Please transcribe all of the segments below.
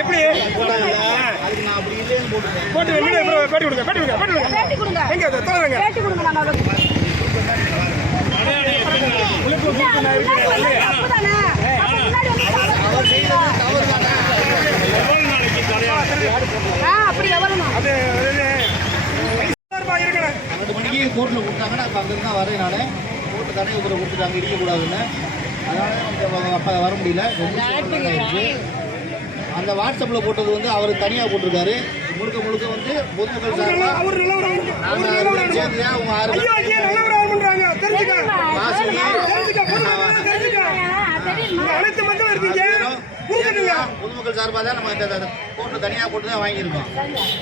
எப்படி? அதுக்கு நான் அப்படி இல்லைன்னு போட்டுருக்கேன் போட்டு பேட்டி கொடுங்க பேட்டி கொடுங்க. பேட்டி கொடுங்க. எங்க அது? தலைவங்க பேட்டி கொடுங்க நம்ம? அப்ப கோர்ட்டில் கொடுத்தாங்கன்னா அங்கே தான் வரேன் நான். கோர்ட்டு தடை உத்தரவு கொடுத்துட்டாங்க இடிக்கக்கூடாதுன்னு. அதனால அப்போ வர முடியல. அந்த வாட்ஸ்அப்பில் போட்டது வந்து அவர் தனியாக போட்டிருக்காரு. முழுக்க முழுக்க வந்து பொதுமக்கள் பொதுமக்கள் சார்பாக தான் நம்ம இந்த கோர்ட்டு தனியாக போட்டு தான் வாங்கியிருக்கோம்.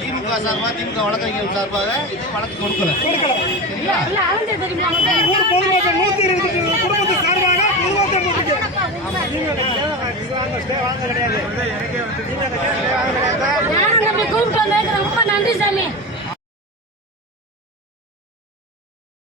திமுக சார்பாக திமுக வழக்கறிஞர்கள் சார்பாக இது வழக்கு கொடுக்கல. ரொம்ப நன்றி சாமி.